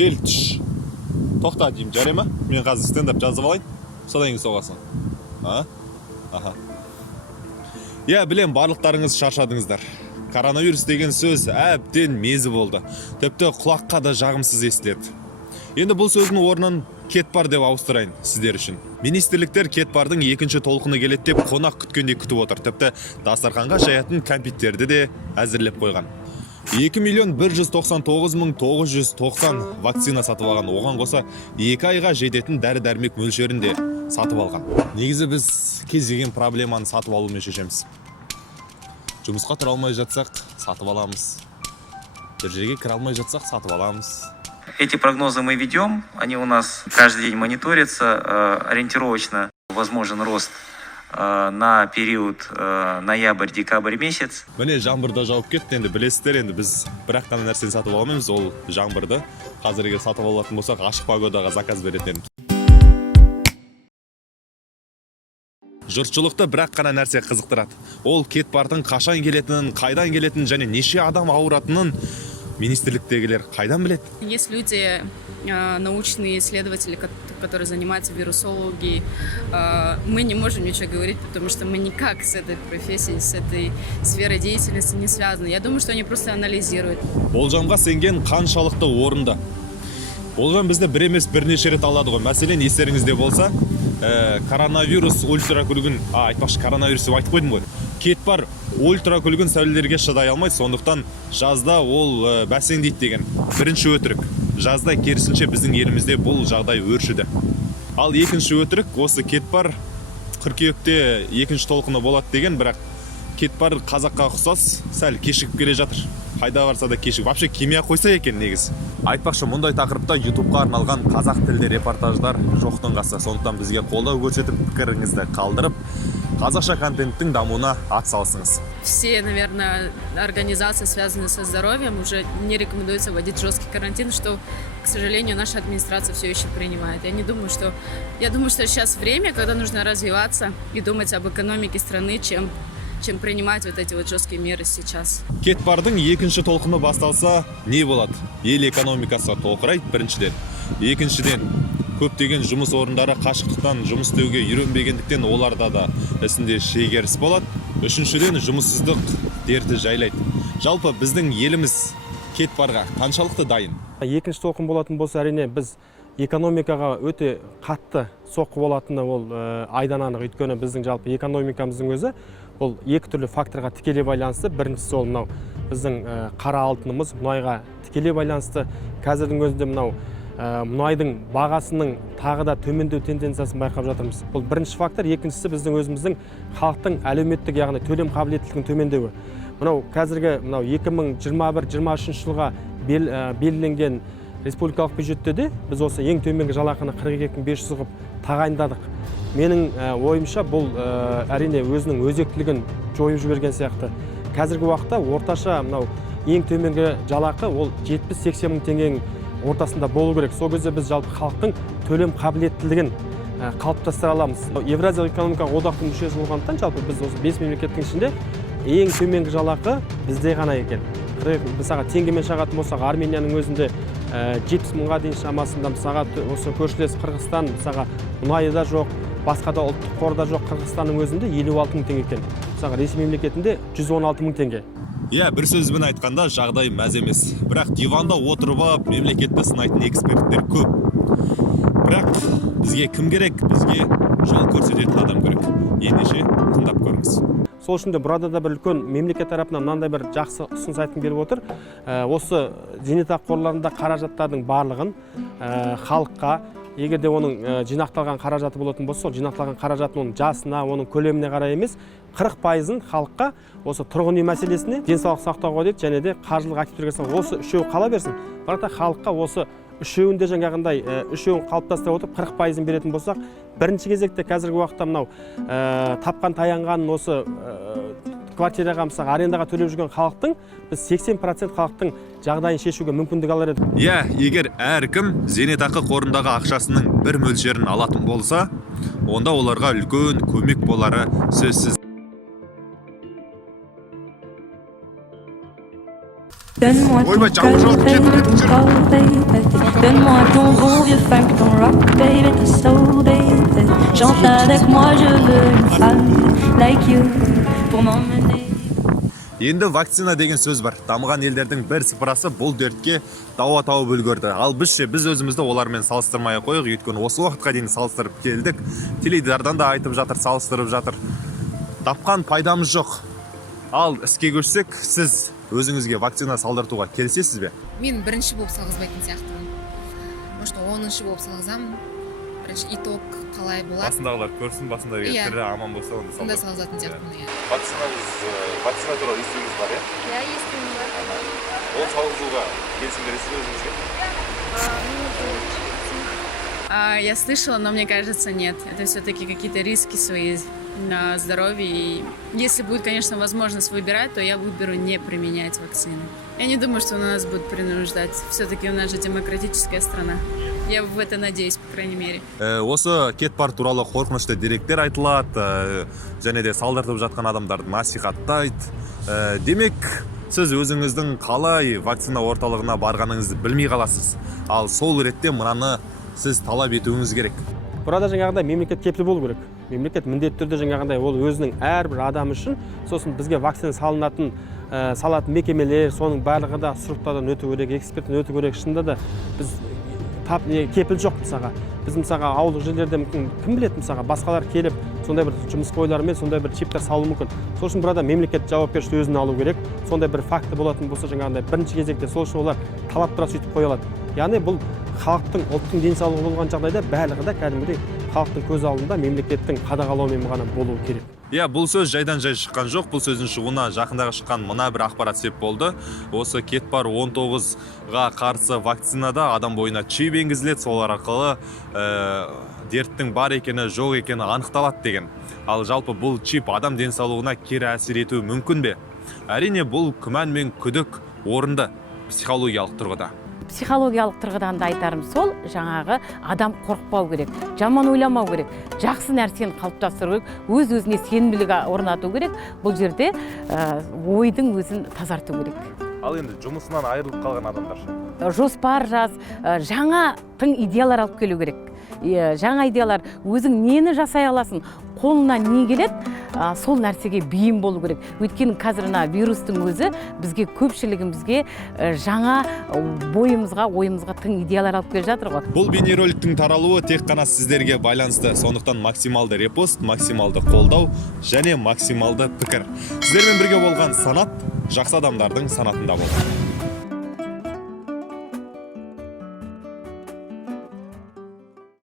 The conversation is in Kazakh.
жел түш. Тоқта деймін, жарай ма? Мен қазір стендап жазып алайын. Содан кейін соғасың. Аха. Білем, барлықтарыңыз шаршадыңыздар. Коронавирус деген сөз әбден мезі болды. Тіпті құлаққа да жағымсыз естіледі. Енді бұл сөздің орнын кетбар деп ауыстырайын сіздер үшін. Министрліктер кетбардың екінші толқыны келеді деп қонақ күткендей күтіп отыр. Тіпті дастарханға жаятын кәмпиттерді де әзірлеп қойған. 2.199.990 вакцина сатып алған. Оған қоса 2 айға жететін дәрі-дәрмек мөлшерін де сатып алған. Негізі біз кез келген проблеманы сатып алумен шешеміз. Жұмысқа тұра алмай жатсақ, сатып аламыз. Bir жерге кіре алмай жатсақ, сатып аламыз. Эти прогнозы мы ведем, они у нас каждый день мониторятся, ориентировочно возможен рост на период ноябрь-декабрь месяц. Міне жаңбырда жауып кетті, енді білесіздер, енді біз бір-ақ қана нәрсені сатып аламыз, ол жаңбырды. Қазірге сатып алатын болсақ, ашық погодаға заказ беретін. Жұртшылықты бір-ақ қана нәрсе қызықтырады. Ол кетбардың қашан келетінін, қайдан келетінін және неше адам ауыратынын министрліктегілер қайдан білет? Есть люди, научные исследователи, которые занимаются вирусологией. Мы не можем ничего говорить, потому что мы никак с этой профессией, с этой сферой деятельности не связаны. Я думаю, что они просто анализируют. Болжамға сенген қаншалықты орынды. Болжам бізді бір емес бірнеше рет алады ғой. Мәселен, естеріңізде болса, коронавирус ультракүлгін, коронавирус деп айтып қойдым ғой. Кетбар ультракүлгін сәулелерге шыдай алмай, сондықтан жазда ол бәсеңдейді деген бірінші өтірік. Жазда керісінше біздің елімізде бұл жағдай өршіді. Ал екінші өтірік, осы кетбар қыркүйекте екінші толқыны болады деген, бірақ кетбар қазаққа ұқсас, сәл кешігіп келе жатыр. Қайда барса да кешігіп. Вообще кемия қойса екен негіз. Айтпақшы, мұндай тақырыпта YouTubeға арналған қазақ тілді репортаждар жоқтың қасы. Сондықтан бізге қолдау көрсетіп, пікіріңізді қалдырып, қазақша контенттің дамуына атсалысыңыз. Все, наверное, организации, связанные со здоровьем, уже не рекомендуется вводить жесткий карантин, что, к сожалению, наша администрация все еще принимает. Я думаю, что сейчас время, когда нужно развиваться и думать об экономике страны, чем принимать вот эти вот жесткие меры сейчас. Кетбардың екінші толқыны басталса, не болады? Ел экономикасы тоқырайды біріншіден. Екіншіден, көптеген жұмыс орындары қашықтықтан жұмыс істеуге үйренбегендіктен оларда да ісінде шегеріс болады. Үшіншіден, жұмыссыздық дерті жайлайды. Жалпы біздің еліміз кетбарға қаншалықты дайын? Екінші толқын болатын болса, әрине біз экономикаға өте қатты соққы болатыны ол айдан анық. Өйткені біздің жалпы экономикамыздың өзі ол екі түрлі факторға тікелей байланысты. Біріншісі ол мынау біздің қара алтынымыз мұнайға тікелей байланысты. Қазірдің өзінде мынау мұнайдың бағасының тағы да төмендеу тенденциясын байқап жатырмыз. Бұл бірінші фактор. Екіншісі біздің өзіміздің халықтың әлеуметтік, яғни төлем қабілеттілігінің төмендеуі. Мынау қазіргі 2021-2023 жылға белгіленген республикалық бюджетте де біз осы ең төменгі жалақыны 42.500 қылып тағайындадық. Менің ойымша бұл әрине өзінің өзектілігін жойып жіберген сияқты. Қазіргі уақытта орташа мынау ең төменгі жалақы ол 70-80 мың теңгенің ортасында болу керек. Сол кезде біз жалпы халықтың төлем қабілеттілігін қалыптастыра аламыз. Евразиялық экономикалық одақтың мүшесі болғандықтан жалпы біз осы 5 мемлекеттің ішінде ең төменгі жалақы бізде ғана екен. Мысалға теңгемен шағатын болсақ, Арменияның өзінде 70 мыңға дейін шамасында, мысалға осы көршілес Қырғызстан, мысалға мұнайы да жоқ, басқа да ұлттық қорда жоқ Қырғызстанның өзінде 56 мың теңге екен. Мысалға Ресей мемлекетінде 116 мың теңге. Бір сөзбен айтқанда жағдай мәз емес. Бірақ диванда отырып алып мемлекетті сынайтын эксперттер көп. Бірақ бізге кім керек? Бізге жол көрсететін адам керек. Ендеше тыңдап көріңіз. Сол үшін де burada да бір үлкен мемлекет тарапынан мынандай бір жақсы ұсыныс айтқым келіп отыр. Осы зейнетақы қорларында қаражаттардың барлығын халыққа, егер де оның жинақталған қаражаты болатын болса, сол жинақталған қаражатын оның жасына, оның көлеміне қарай емес, 40%-ын халыққа осы тұрғын үй мәселесіне, денсаулық сақтауға дейді, және де қаржылық активтерге салу. Осы үшеуі қала берсін. Бірақ та халыққа осы үшеуінде жаңағындай үшеуін қалыптастыра отырып 40%-ын беретін болсақ, бірінші кезекте қазіргі уақытта мынау тапқан таянған осы квартираға, мысалы арендаға төлеп жүрген халықтың біз 80% халықтың жағдайын шешуге мүмкіндік алар еді. Егер әркім зейнетақы қорындағы ақшасының бір мөлшерін алатын болса, онда оларға үлкен көмек болары сөзсіз. Donne-moi Ой, ton bah, tiens, cœur, genre, baby, ton corps, baby. Donne-moi ton bon vieux funk, ton rock, baby, ton soul, baby. Chante avec moi, je veux une femme like you pour m'emmener. Енді вакцина деген сөз бар. Дамыған елдердің бір сыпырасы бұл дертке дауа тауып үлгерді. Ал біз өзімізді олармен салыстырмай ақ қойық, өйткені осы уақытқа дейін салыстырып келдік. Теледидардан да айтып жатыр, салыстырып жатыр. Тапқан пайдамыз жоқ. Ал іске көшсек, сіз өзіңізге вакцина салдыртуға келісесіз бе? Мен бірінші болып салғызбайтын сияқтымын. Может, 10-шы болып салғызам. Бірінші итог қалай болады. Басындағылар көрсін, басында тірі аман болса, онда Сонда салғызатын сияқтымын, иә. Вакцина туралы естуіңіз бар, иә? Я естуім бар. Ол салғызуға келісім бересіз бе өзіңізге? Я слышала, но мне кажется, нет. Это все-таки какие-то риски свои на здоровье. И если будет, конечно, возможность выбирать, то я выберу не применять вакцины. Я не думаю, что на нас будут принуждать. Все-таки у нас же демократическая страна. Я в это надеюсь, по крайней мере. Осы кетпар туралы қорқынышты деректер айтылады, және де салдыртып жатқан адамдарды насихаттайды. Демек, сіз өзіңіздің қалай вакцина орталығына барғаныңызды білмей қаласыз. Ал сол ретте мынаны сіз талап етуіңіз керек. Burada жаңағыдай мемлекет кепіл болу керек. Мемлекет міндетті түрде жаңағыдай ол өзінің әрбір адам үшін сосын бізге вакцина салатын мекемелер, соның барлығы да сұрыптардан өту керек, эксперттен өту керек. Шынында да біз кепіл жоқ мысалға. Біз мысалға ауылдық жерлерде мүмкін кім біледі мысалға басқалар келіп сондай бір жұмыс қойларымен сондай бір чиптер салуы мүмкін. Сол үшін burada мемлекет жауапкершілікті өзіне алу керек. Сондай бір факті болатын болса жаңағыдай бірінші кезекте сол үшін олар талап тұра сөйтіп қоя алады. Яғни бұл халықтың ұлттың денсаулығы болған жағдайда барлығы да кәдімгідей халықтың көз алдында мемлекеттің қадағалауымен ғана болуы керек. Иә, бұл сөз жайдан жай шыққан жоқ. Бұл сөздің шығуына жақындағы шыққан мына бір ақпарат сеп болды. Осы кетпар 19-ға қарсы вакцинада адам бойына чип енгізіледі, сол арқылы дерттің бар екені, жоқ екені анықталады деген. Ал жалпы бұл чип адам денсаулығына кері әсер етуі мүмкін бе? Әрине, бұл күмән мен күдік орынды психологиялық тұрғыда. Психологиялық тұрғыдан да айтарым сол, жаңағы адам қорықпау керек, жаман ойламау керек, жақсы нәрсені қалыптастыру керек, өз-өзіне сенімділік орнату керек. Бұл жерде ойдың өзін тазарту керек. Ал енді жұмысынан айырылып қалған адамдар. Жоспар жаз, жаңа тың идеялар алып келу керек. Жаңа идеялар, өзің нені жасай аласың, қолынан не келеді, сол нәрсеге бейім болу керек. Өйткені қазір вирустың өзі бізге көпшілігімізге жаңа ойымызға тың идеялар алып келе жатыр ғой. Бұл бейнероликтің таралуы тек қана сіздерге байланысты. Сондықтан максималды репост, максималды қолдау және максималды пікір. Сіздермен бірге болған санат жақсы адамдардың санатында болды.